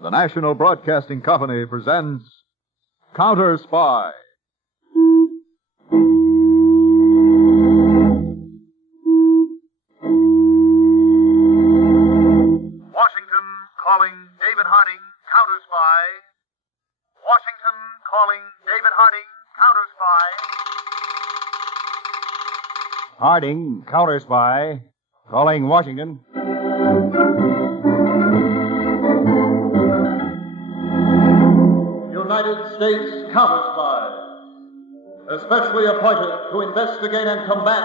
the National Broadcasting Company presents Counterspy. Washington calling David Harding Counterspy. Washington calling David Harding Counterspy. Harding, Counterspy, calling Washington. United States Counterspies, especially appointed to investigate and combat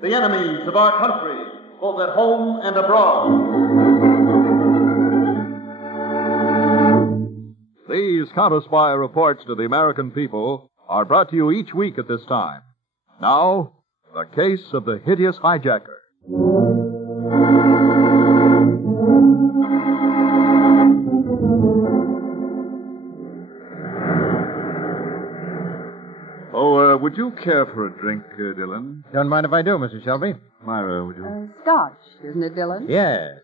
the enemies of our country, both at home and abroad. These Counterspy reports to the American people are brought to you each week at this time. Now, the case of the hideous hijacker. Would you care for a drink, Dillon? Don't mind if I do, Mr. Shelby. Myra, would you? Scotch, isn't it, Dillon? Yes.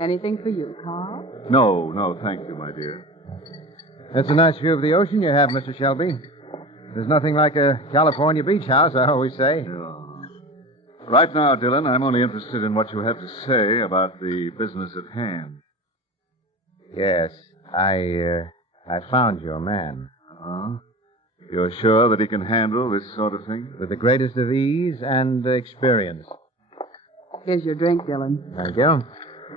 Anything for you, Carl? No, thank you, my dear. That's a nice view of the ocean you have, Mr. Shelby. There's nothing like a California beach house, I always say. Yeah. Right now, Dillon, I'm only interested in what you have to say about the business at hand. Yes, I found your man. Uh-huh. You're sure that he can handle this sort of thing? With the greatest of ease and experience. Here's your drink, Dillon. Thank you.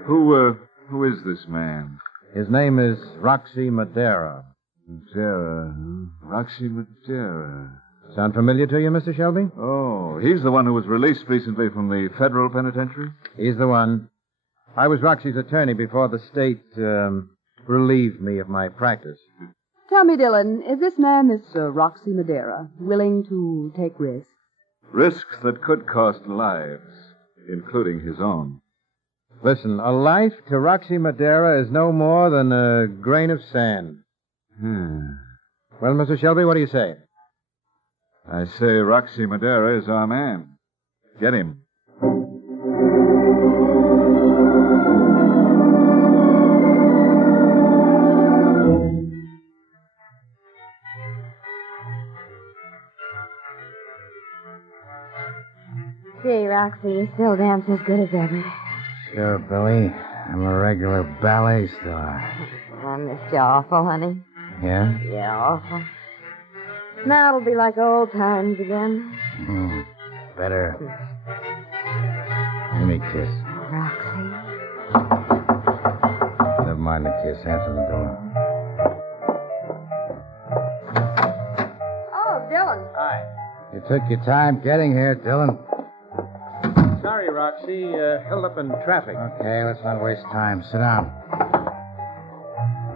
Who is this man? His name is Roxy Madera. Madera, huh? Roxy Madera. Sound familiar to you, Mr. Shelby? Oh, he's the one who was released recently from the federal penitentiary? He's the one. I was Roxy's attorney before the state relieved me of my practice. Tell me, Dillon, is this man, this Roxy Madera, willing to take risks? Risks that could cost lives, including his own. Listen, a life to Roxy Madera is no more than a grain of sand. Well, Mr. Shelby, what do you say? I say Roxy Madera is our man. Get him. Gee, Roxy, you still dance as good as ever. Sure, Billy. I'm a regular ballet star. I missed you awful, honey. Yeah? Yeah, awful. Now it'll be like old times again. Better. Give me a kiss. Roxy. Never mind the kiss. Answer the door. Oh, Dillon. Hi. You took your time getting here, Dillon. Sorry, Roxy. Held up in traffic. Okay, let's not waste time. Sit down.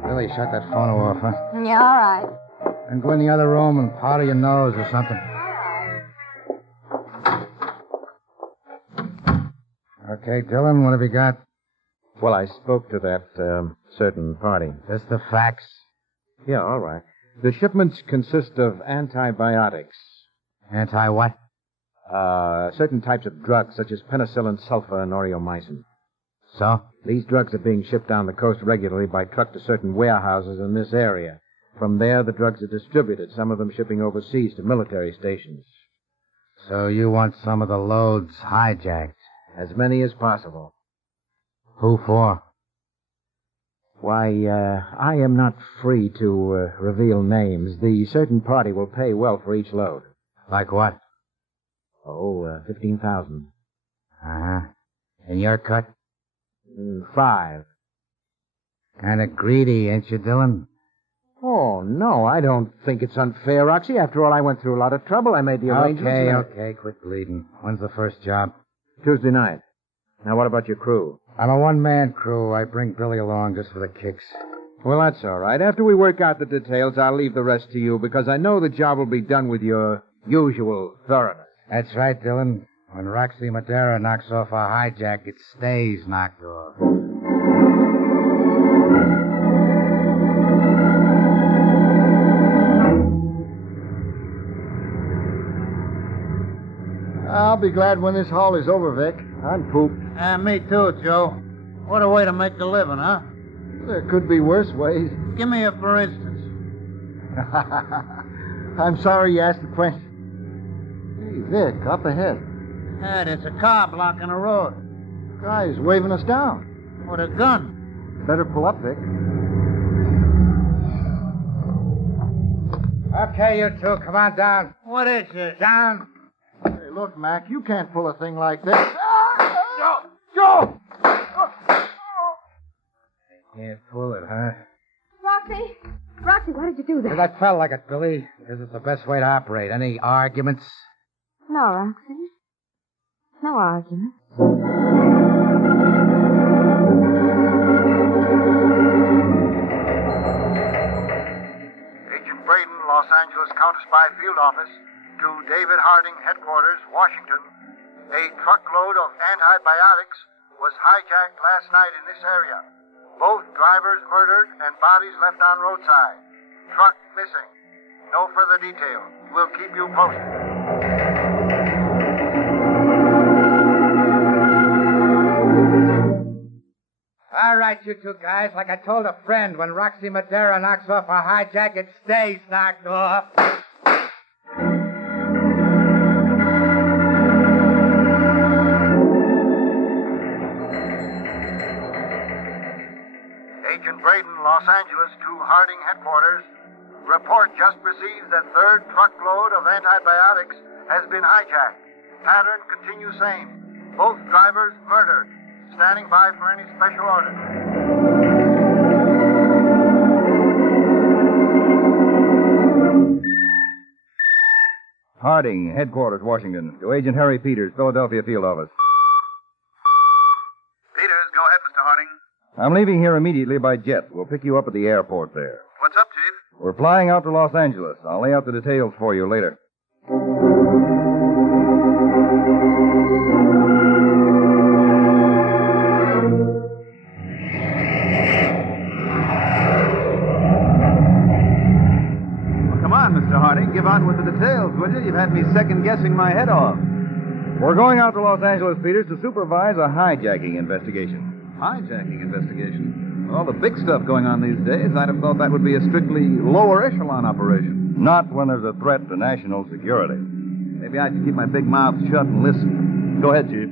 Billy, shut that phono off, huh? Yeah, all right. And go in the other room and powder your nose or something. Okay, Dillon, what have you got? Well, I spoke to that certain party. Just the facts. Yeah, all right. The shipments consist of antibiotics. Anti-what? Certain types of drugs, such as penicillin, sulfur, and aureomycin. So? These drugs are being shipped down the coast regularly by truck to certain warehouses in this area. From there, the drugs are distributed, some of them shipping overseas to military stations. So you want some of the loads hijacked? As many as possible. Who for? Why, I am not free to reveal names. The certain party will pay well for each load. Like what? Oh, 15,000. Uh-huh. And your cut? 5. Kind of greedy, ain't you, Dillon? Oh, no, I don't think it's unfair, Roxy. After all, I went through a lot of trouble. I made the arrangements. Okay, quit bleeding. When's the first job? Tuesday night. Now, what about your crew? I'm a one-man crew. I bring Billy along just for the kicks. Well, that's all right. After we work out the details, I'll leave the rest to you, because I know the job will be done with your usual thoroughness. That's right, Dillon. When Roxy Madera knocks off a hijack, it stays knocked off. I'll be glad when this haul is over, Vic. I'm pooped. Me too, Joe. What a way to make the living, huh? There could be worse ways. Give me a for instance. I'm sorry you asked the question. Hey, Vic, up ahead. Hey, there's a car blocking the road. Guy's waving us down. With a gun. Better pull up, Vic. Okay, you two, come on down. What is this? Down. Hey, look, Mac, you can't pull a thing like this. Go! Can't pull it, huh? Roxy? Roxy, why did you do that? Because I felt like it, Billy. This is the best way to operate. Any arguments? No, Roxy. No argument. Agent Braden, Los Angeles Counterspy Field Office, to David Harding Headquarters, Washington. A truckload of antibiotics was hijacked last night in this area. Both drivers murdered and bodies left on roadside. Truck missing. No further detail. We'll keep you posted. All right, you two guys. Like I told a friend, when Roxy Madera knocks off a hijack, it stays knocked off. Agent Braden, Los Angeles to Harding Headquarters. Report just received that third truckload of antibiotics has been hijacked. Pattern continues same. Both drivers murdered. Standing by for any special orders. Harding, Headquarters, Washington. To Agent Harry Peters, Philadelphia Field Office. Peters, go ahead, Mr. Harding. I'm leaving here immediately by jet. We'll pick you up at the airport there. What's up, Chief? We're flying out to Los Angeles. I'll lay out the details for you later. Come on, Mr. Harding. Give out with the details, will you? You've had me second-guessing my head off. We're going out to Los Angeles, Peters, to supervise a hijacking investigation. Hijacking investigation? All the big stuff going on these days, I'd have thought that would be a strictly lower echelon operation. Not when there's a threat to national security. Maybe I should keep my big mouth shut and listen. Go ahead, Chief.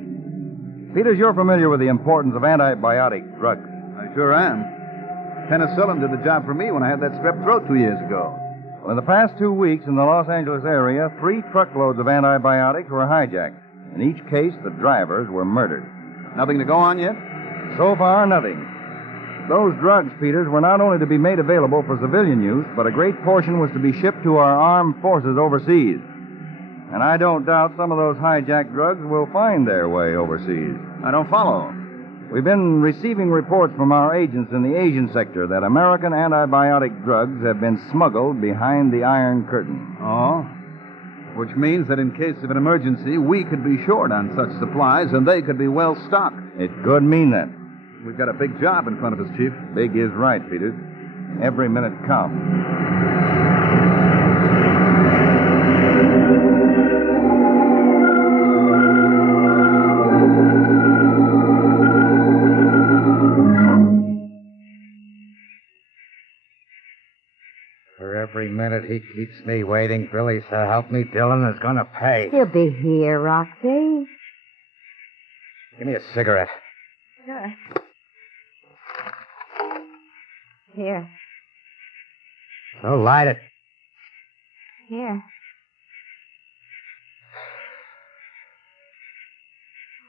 Peters, you're familiar with the importance of antibiotic drugs. I sure am. Penicillin did the job for me when I had that strep throat 2 years ago. Well, in the past 2 weeks in the Los Angeles area, 3 truckloads of antibiotics were hijacked. In each case, the drivers were murdered. Nothing to go on yet? So far, nothing. Those drugs, Peters, were not only to be made available for civilian use, but a great portion was to be shipped to our armed forces overseas. And I don't doubt some of those hijacked drugs will find their way overseas. I don't follow. We've been receiving reports from our agents in the Asian sector that American antibiotic drugs have been smuggled behind the Iron Curtain. Oh? Which means that in case of an emergency, we could be short on such supplies, and they could be well stocked. It could mean that. We've got a big job in front of us, Chief. Big is right, Peters. Every minute counts. For every minute he keeps me waiting, Billy, so help me, Dylan is gonna pay. He'll be here, Roxy. Give me a cigarette. Sure. Here. So light it. Here.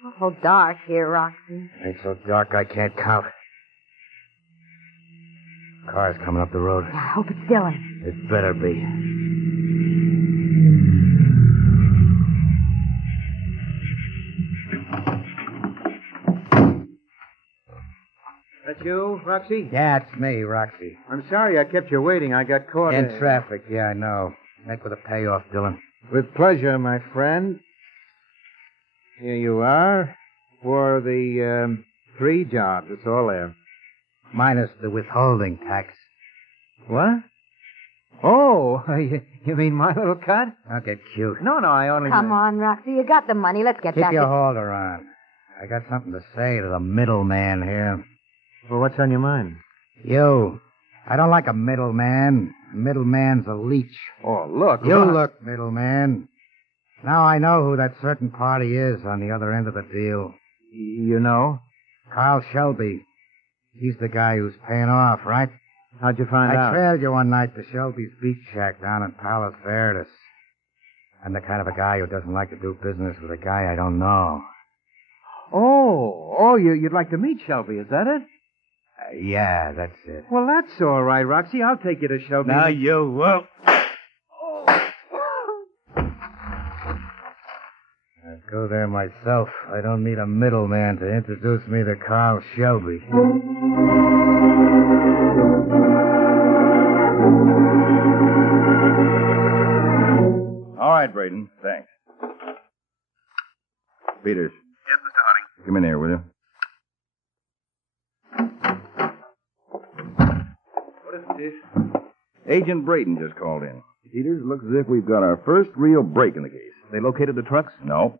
Awful dark here, Roxy. Ain't so dark I can't count. Car's coming up the road. I hope it's Dylan. It better be. That you, Roxy? Yeah, it's me, Roxy. I'm sorry I kept you waiting. I got caught In traffic, yeah, I know. Make with a payoff, Dylan. With pleasure, my friend. Here you are. For the 3 jobs. It's all there. Minus the withholding tax. What? Oh, you mean my little cut? Don't get cute. No, I only... Come on, Roxy. You got the money. Let's get Keep back your to... halter on. I got something to say to the middleman here. Well, what's on your mind? You. I don't like a middleman. A middleman's a leech. Oh, look. You look, middleman. Now I know who that certain party is on the other end of the deal. You know? Carl Shelby. He's the guy who's paying off, right? How'd you find out? I trailed you one night to Shelby's beach shack down in Palos Verdes. I'm the kind of a guy who doesn't like to do business with a guy I don't know. Oh, you'd like to meet Shelby, is that it? Yeah, that's it. Well, that's all right, Roxy. I'll take you to Shelby. Now you won't. I'll go there myself. I don't need a middleman to introduce me to Carl Shelby. All right, Braden. Thanks. Peters. Yes, Mr. Harding. Come in here, will you? What is it, Chief? Agent Braden just called in. Peters, looks as if we've got our first real break in the case. They located the trucks? No.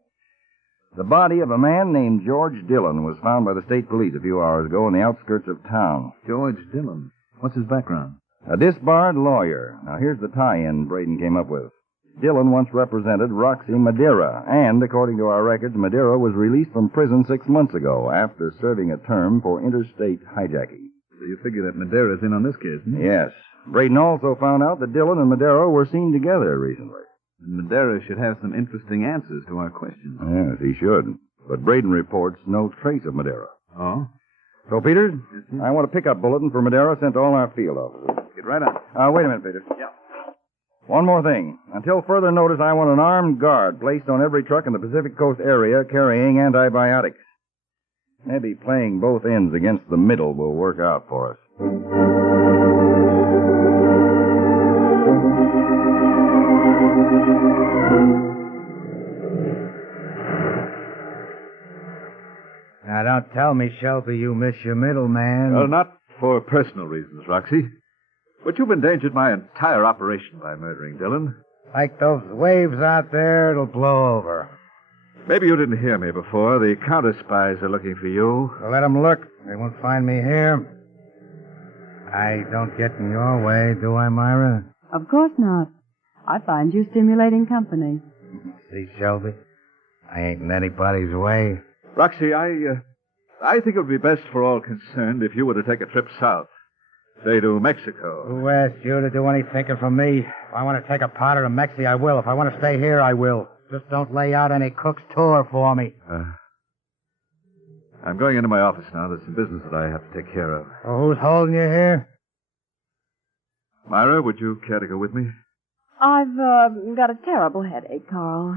The body of a man named George Dillon was found by the state police a few hours ago in the outskirts of town. George Dillon. What's his background? A disbarred lawyer. Now, here's the tie-in Braden came up with. Dillon once represented Roxy Madeira, and according to our records, Madeira was released from prison 6 months ago after serving a term for interstate hijacking. So you figure that Madeira's in on this case, hmm? Yes. Braden also found out that Dillon and Madeira were seen together recently. And Madeira should have some interesting answers to our questions. Yes, he should. But Braden reports no trace of Madeira. Oh? So, Peters, Yes, sir. I want a pickup bulletin for Madeira sent to all our field officers. Get right on. Wait a minute, Peters. Yeah. One more thing. Until further notice, I want an armed guard placed on every truck in the Pacific Coast area carrying antibiotics. Maybe playing both ends against the middle will work out for us. Now, don't tell me, Shelby, you miss your middleman. Well, not for personal reasons, Roxy. But you've endangered my entire operation by murdering Dillon. Like those waves out there, it'll blow over. Maybe you didn't hear me before. The counterspies are looking for you. So let them look. They won't find me here. I don't get in your way, do I, Myra? Of course not. I find you stimulating company. See, Shelby? I ain't in anybody's way. Roxy, I think it would be best for all concerned if you were to take a trip south. Say to Mexico. Who asked you to do any thinking for me? If I want to take a powder to Mexi, I will. If I want to stay here, I will. Just don't lay out any cook's tour for me. I'm going into my office now. There's some business that I have to take care of. Well, who's holding you here? Myra, would you care to go with me? I've got a terrible headache, Carl.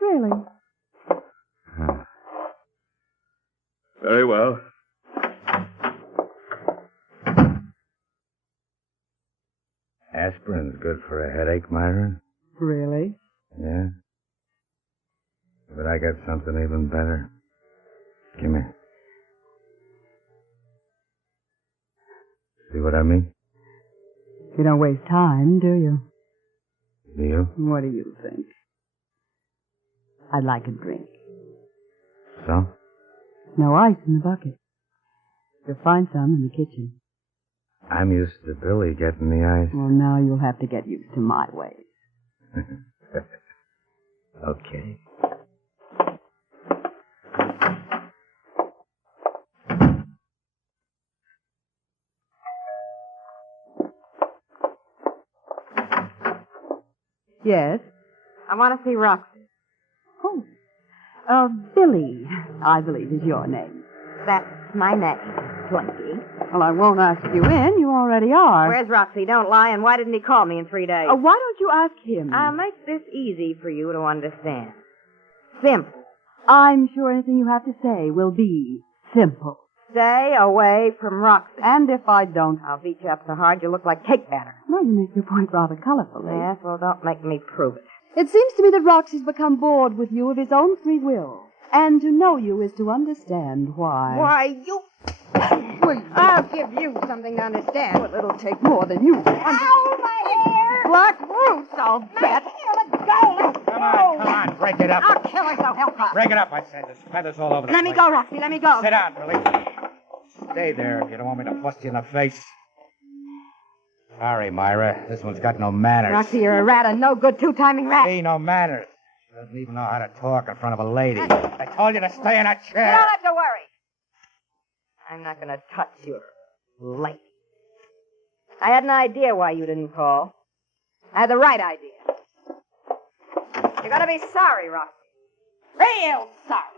Really. Very well. Aspirin's good for a headache, Myra. Really? Yeah. But I got something even better. Come here. See what I mean? You don't waste time, do you? Do you? What do you think? I'd like a drink. So? No ice in the bucket. You'll find some in the kitchen. I'm used to Billy getting the ice. Well, now you'll have to get used to my ways. Okay. Yes? I want to see Roxy. Oh, Billy, I believe is your name. That's my name, Twinkie. Well, I won't ask you in. You already are. Where's Roxy? Don't lie. And why didn't he call me in 3 days? Why don't you ask him? I'll make this easy for you to understand. Simple. I'm sure anything you have to say will be simple. Stay away from Roxy. And if I don't... I'll beat you up so hard you look like cake batter. Well, you make your point rather colorfully. Yes, well, don't make me prove it. It seems to me that Roxy's become bored with you of his own free will. And to know you is to understand why. Why, you... I'll give you something to understand. Well, it'll take more than you. Ow, my hair! Black roots, I'll bet. Come on, break it up. I'll kill her, so help her. Break it up, I said. There's feathers all over the Let me go, Roxy, let me go. Sit down, Billy. Stay there if you don't want me to bust you in the face. Sorry, Myra. This one's got no manners. Roxy, you're a rat, a no-good two-timing rat. Ain't no manners. She doesn't even know how to talk in front of a lady. I told you to stay in a chair. You don't have to worry. I'm not going to touch your lady. I had an idea why you didn't call. I had the right idea. You're going to be sorry, Roxy. Real sorry.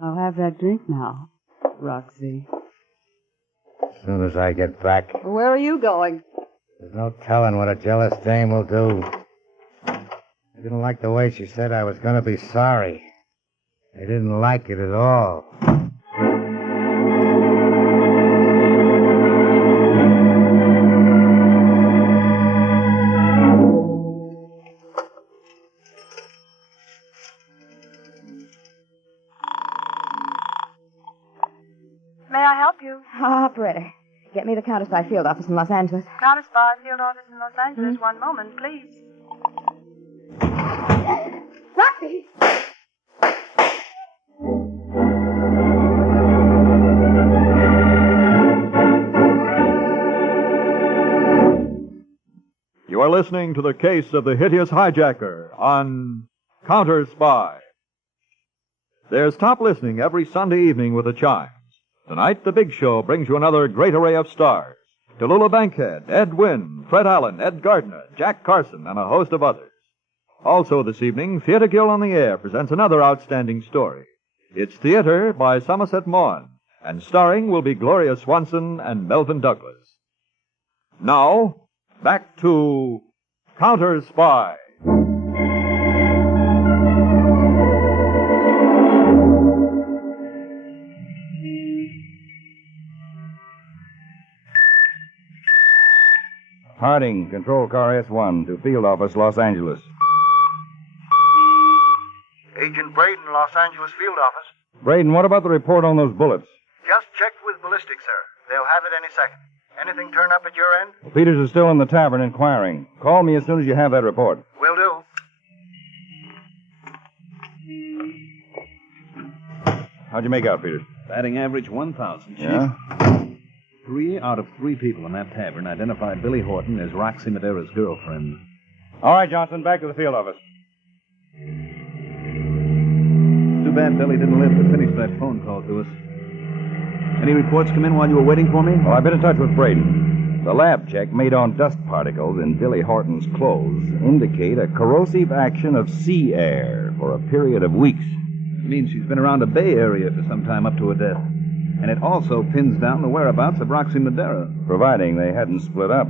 I'll have that drink now, Roxy. As soon as I get back, Where are you going? there's no telling what a jealous dame will do. I didn't like the way she said I was going to be sorry. I didn't like it at all. May I help you? Operator, get me the Counterspy field office in Los Angeles. Counterspy field office in Los Angeles. 1 moment, please. Roxy! You are listening to the case of the hideous hijacker on Counterspy. There's top listening every Sunday evening with the chimes. Tonight, the Big Show brings you another great array of stars. Tallulah Bankhead, Ed Wynn, Fred Allen, Ed Gardner, Jack Carson, and a host of others. Also this evening, Theater Guild on the Air presents another outstanding story. It's Theater by Somerset Maugham, and starring will be Gloria Swanson and Melvin Douglas. Now, back to Counterspy. Harding, control car S1 to field office, Los Angeles. Agent Braden, Los Angeles field office. Braden, what about the report on those bullets? Just checked with ballistics, sir. They'll have it any second. Anything turn up at your end? Well, Peters is still in the tavern inquiring. Call me as soon as you have that report. Will do. How'd you make out, Peters? Batting average 1,000, Chief. Yeah? 3 out of 3 people in that tavern identified Billy Horton as Roxy Madera's girlfriend. All right, Johnson, back to the field office. Too bad Billy didn't live to finish that phone call to us. Any reports come in while you were waiting for me? Well, I've been in touch with Braden. The lab check made on dust particles in Billy Horton's clothes indicate a corrosive action of sea air for a period of weeks. It means she's been around the Bay Area for some time up to her death. And it also pins down the whereabouts of Roxy Madera. Providing they hadn't split up.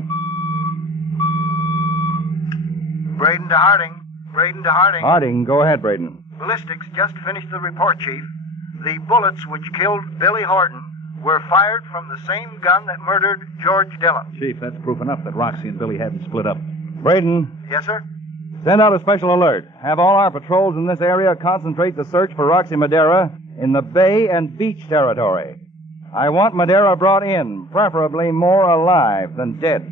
Braden to Harding. Braden to Harding. Harding, go ahead, Braden. Ballistics just finished the report, Chief. The bullets which killed Billy Horton were fired from the same gun that murdered George Dillon. Chief, that's proof enough that Roxy and Billy hadn't split up. Braden, Yes, sir? send out a special alert. Have all our patrols in this area concentrate the search for Roxy Madera in the Bay and Beach territory. I want Madera brought in, preferably more alive than dead.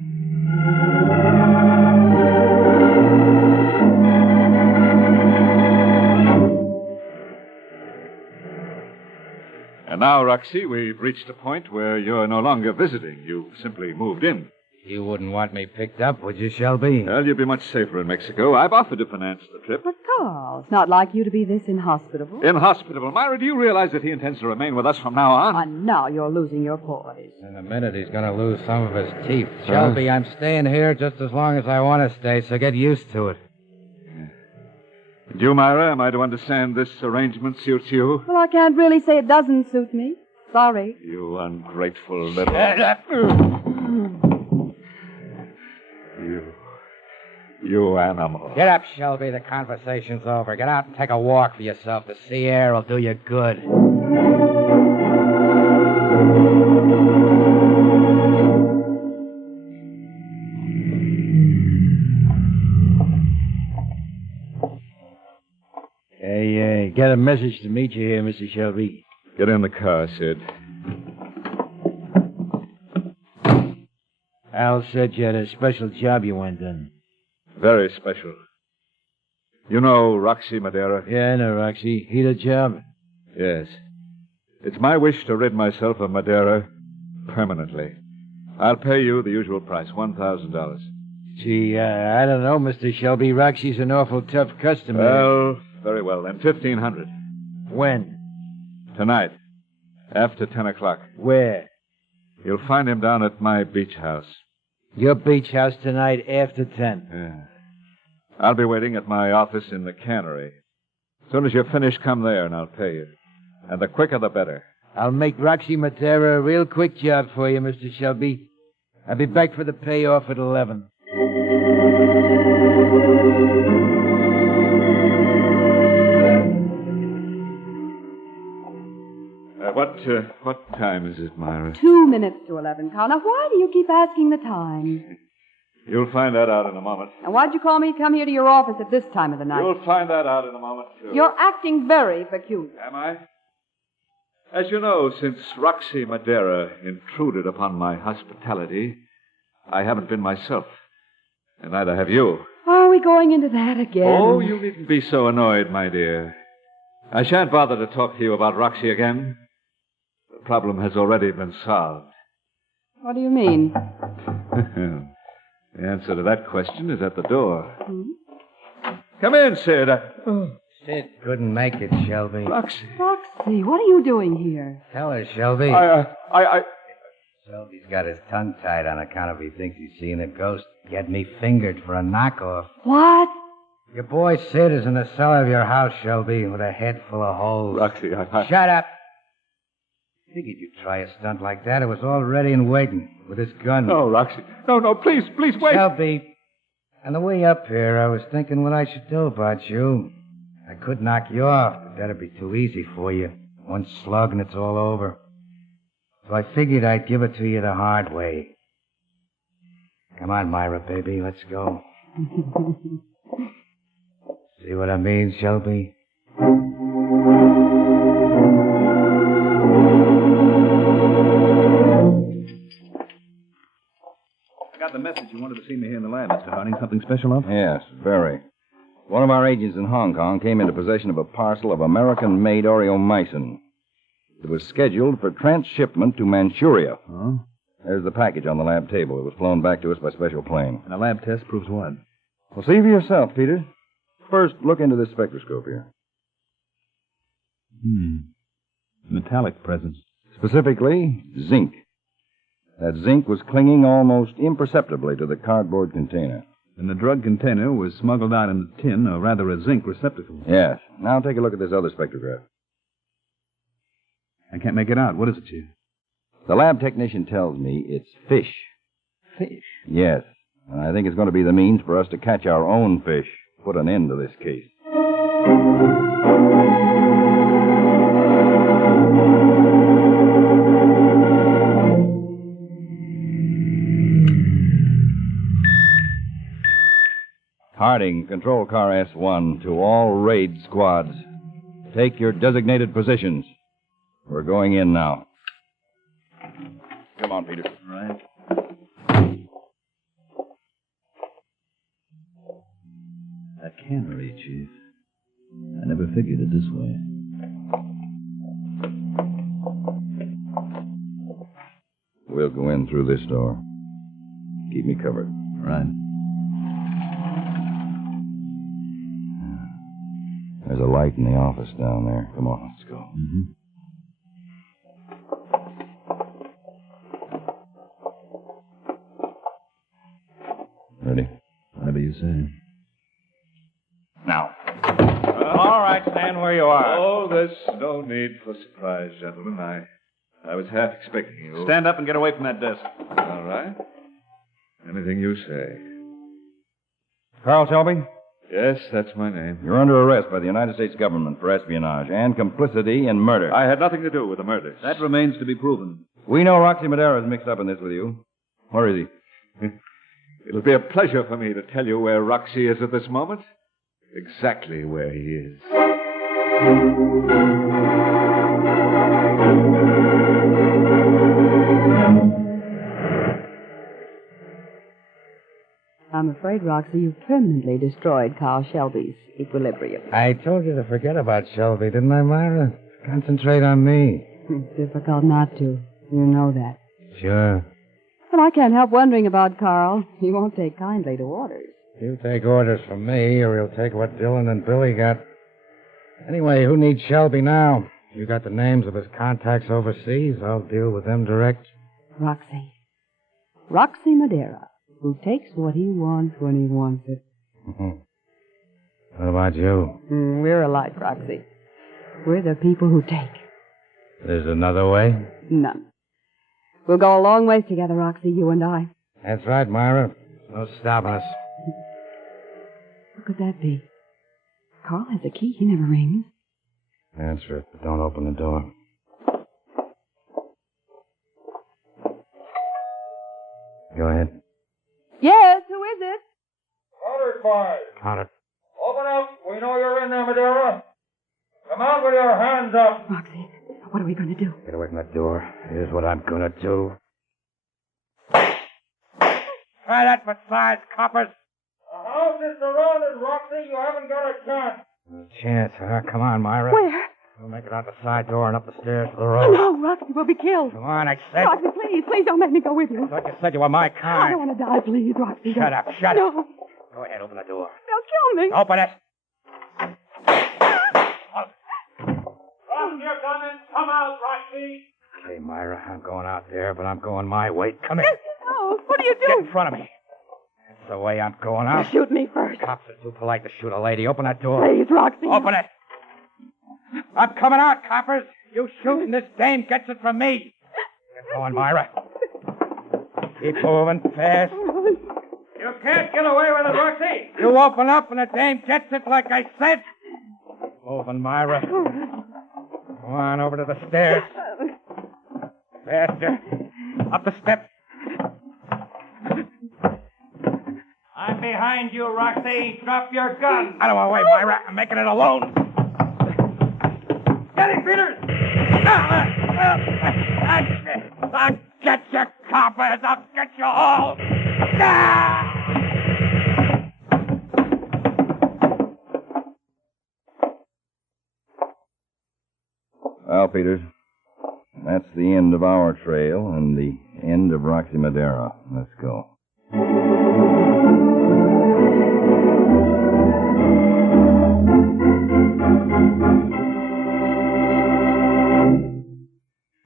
And now, Roxy, we've reached a point where you're no longer visiting. You've simply moved in. You wouldn't want me picked up, would you, Shelby? Well, you'd be much safer in Mexico. I've offered to finance the trip. But, Carl, it's not like you to be this inhospitable. Inhospitable. Myra, do you realize that he intends to remain with us from now on? And now you're losing your poise. In a minute, he's going to lose some of his teeth. Shelby, I'm staying here just as long as I want to stay, so get used to it. And you, Myra, am I to understand this arrangement suits you? Well, I can't really say it doesn't suit me. Sorry. You ungrateful little... You animal. Get up, Shelby. The conversation's over. Get out and take a walk for yourself. The sea air will do you good. Hey, got a message to meet you here, Mr. Shelby. Get in the car, Sid. Al said you had a special job you went on. Very special. You know Roxy Madera? Yeah, I know, Roxy. He the job? Yes. It's my wish to rid myself of Madeira permanently. I'll pay you the usual price, $1,000. Gee, I don't know, Mr. Shelby. Roxy's an awful tough customer. Well, very well, then. $1,500. When? Tonight, after 10 o'clock. Where? You'll find him down at my beach house. Your beach house tonight after 10. Yeah. I'll be waiting at my office in the cannery. As soon as you're finished, come there and I'll pay you. And the quicker the better. I'll make Roxy Matera a real quick job for you, Mr. Shelby. I'll be back for the payoff at 11. What time is it, Myra? 2 minutes to 11, Carl. Now, why do you keep asking the time? You'll find that out in a moment. And why'd you call me to come here to your office at this time of the night? You'll find that out in a moment, too. You're acting very peculiar. Am I? As you know, since Roxy Madeira intruded upon my hospitality, I haven't been myself. And neither have you. Are we going into that again? Oh, you needn't be so annoyed, my dear. I shan't bother to talk to you about Roxy again. The problem has already been solved. What do you mean? The answer to that question is at the door. Come in, Sid. Sid couldn't make it, Shelby. Roxy. Roxy, what are you doing here? Tell her, Shelby. I... Shelby's got his tongue tied on account of he thinks he's seeing a ghost. He had me fingered for a knockoff. What? Your boy Sid is in the cellar of your house, Shelby, with a head full of holes. Roxy, Shut up. Figured you'd try a stunt like that. It was all ready and waiting with his gun. No, Roxy. No, please, wait. Shelby, on the way up here, I was thinking what I should do about you. I could knock you off, but that'd be too easy for you. One slug and it's all over. So I figured I'd give it to you the hard way. Come on, Myra, baby, let's go. See what I mean, Shelby? I got the message you wanted to see me here in the lab, Mr. Harding. Something special up? Yes, very. One of our agents in Hong Kong came into possession of a parcel of American-made Oreomycin. It was scheduled for transshipment to Manchuria. Oh? There's the package on the lab table. It was flown back to us by special plane. And a lab test proves what? Well, see for yourself, Peter. First, look into this spectroscope here. Metallic presence. Specifically, zinc. That zinc was clinging almost imperceptibly to the cardboard container. And the drug container was smuggled out in a tin, or rather a zinc receptacle. Yes. Now take a look at this other spectrograph. I can't make it out. What is it, Chief? The lab technician tells me it's fish. Fish? Yes. And I think it's going to be the means for us to catch our own fish. Put an end to this case. Harding, Control Car S1, to all raid squads. Take your designated positions. We're going in now. Come on, Peter. Right. That cannery, Chief. I never figured it this way. We'll go in through this door. Keep me covered. Right. There's a light in the office down there. Come on, let's go. Mm-hmm. Ready? Whatever you say. Now. All right, stand where you are. Oh, there's no need for surprise, gentlemen. I was half expecting you. Stand up and get away from that desk. All right. Anything you say. Carl Shelby? Yes, that's my name. You're under arrest by the United States government for espionage and complicity in murder. I had nothing to do with the murders. That remains to be proven. We know Roxy Madeira is mixed up in this with you. Where is he? It'll be a pleasure for me to tell you where Roxy is at this moment. Exactly where he is. I'm afraid, Roxy, you've permanently destroyed Carl Shelby's equilibrium. I told you to forget about Shelby, didn't I, Myra? Concentrate on me. It's difficult not to. You know that. Sure. But I can't help wondering about Carl. He won't take kindly to orders. You take orders from me, or he'll take what Dylan and Billy got. Anyway, who needs Shelby now? You got the names of his contacts overseas. I'll deal with them direct. Roxy. Roxy Madeira, who takes what he wants when he wants it. What about you? We're alike, Roxy. We're the people who take. There's another way? None. We'll go a long ways together, Roxy, you and I. That's right, Myra. No stopping us. What could that be? Carl has a key. He never rings. Answer it, but don't open the door. Go ahead. Yes, who is it? Counterspy. Counter. Open up. We know you're in there, Madeira. Come out with your hands up. Roxy, what are we going to do? Get away from that door. Here's what I'm gonna do. Try that for size, coppers. The house is surrounded, Roxy. You haven't got a chance. No chance, huh? Come on, Myra. Where? We'll make it out the side door and up the stairs to the road. No, Roxy, we'll be killed. Come on, I said. Roxy, please don't make me go with you. Like I said, you were my I kind. don't want to die, please, Roxy. Shut up, shut no. up. Go ahead, open the door. They'll kill me. Open it. Drop your gun and come out, Roxy. Okay, Myra, I'm going out there, but I'm going my way. Come here. No, what are you Get doing? in front of me. That's the way I'm going out. Shoot me first. Cops are too polite to shoot a lady. Open that door. Please, Roxy. Open it. I'm coming out, coppers. You shoot and this dame gets it from me. Get going, Myra. Keep moving fast. You can't get away with it, Roxy. You open up and the dame gets it like I said. Keep moving, Myra. Go on over to the stairs. Faster. Up the steps. I'm behind you, Roxy. Drop your gun. Out of my way, Myra. I'm making it alone. Get it, Peters. I'll get you, coppers. I'll get you all. Well, Peters, that's the end of our trail and the end of Roxy Madeira. Let's go.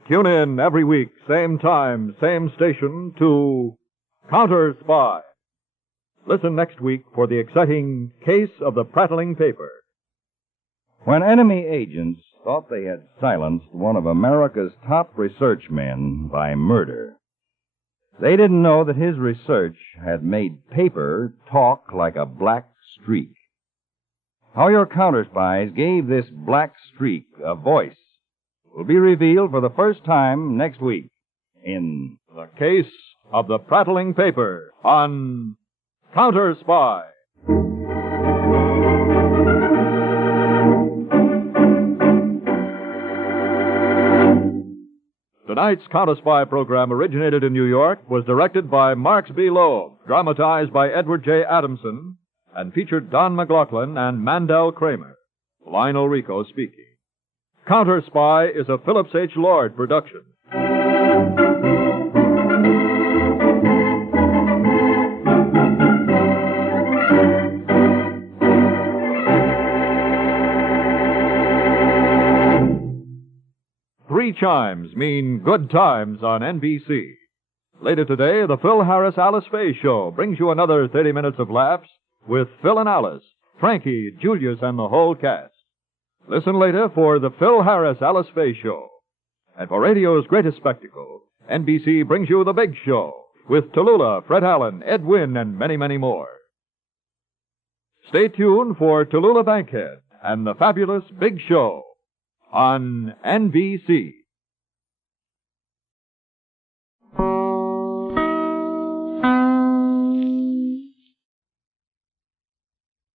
Tune in every week, same time, same station, to Counterspy. Listen next week for the exciting Case of the Prattling Paper. When enemy agents thought they had silenced one of America's top research men by murder, they didn't know that his research had made paper talk like a black streak. How your counterspies gave this black streak a voice will be revealed for the first time next week in The Case of the Prattling Paper on Counterspy. Tonight's Counterspy program originated in New York, was directed by Marks B. Loeb, dramatized by Edward J. Adamson, and featured Don McLaughlin and Mandel Kramer. Lionel Rico speaking. Counterspy is a Phillips H. Lord production. Three chimes mean good times on NBC. Later today, the Phil Harris-Alice Faye Show brings you another 30 minutes of laughs with Phil and Alice, Frankie, Julius, and the whole cast. Listen later for the Phil Harris-Alice Faye Show. And for radio's greatest spectacle, NBC brings you The Big Show with Tallulah, Fred Allen, Ed Wynn, and many, many more. Stay tuned for Tallulah Bankhead and the fabulous Big Show on NBC.